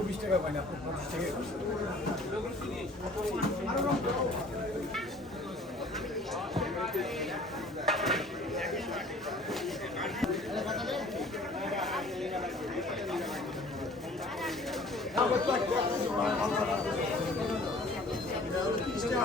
বিশ টাকা পাইনি আপনি পঁচিশ টাকা আপনার তো হলো বিশ টাকা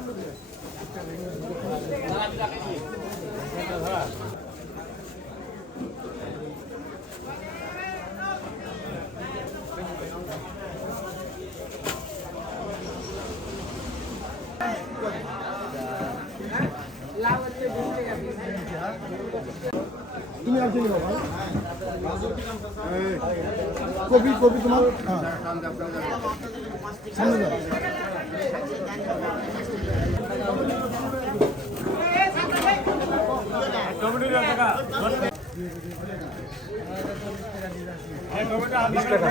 তুমি আর কিনবো ভাই? কপি কপি তোমার? হ্যাঁ। যাও বিশ টাকা।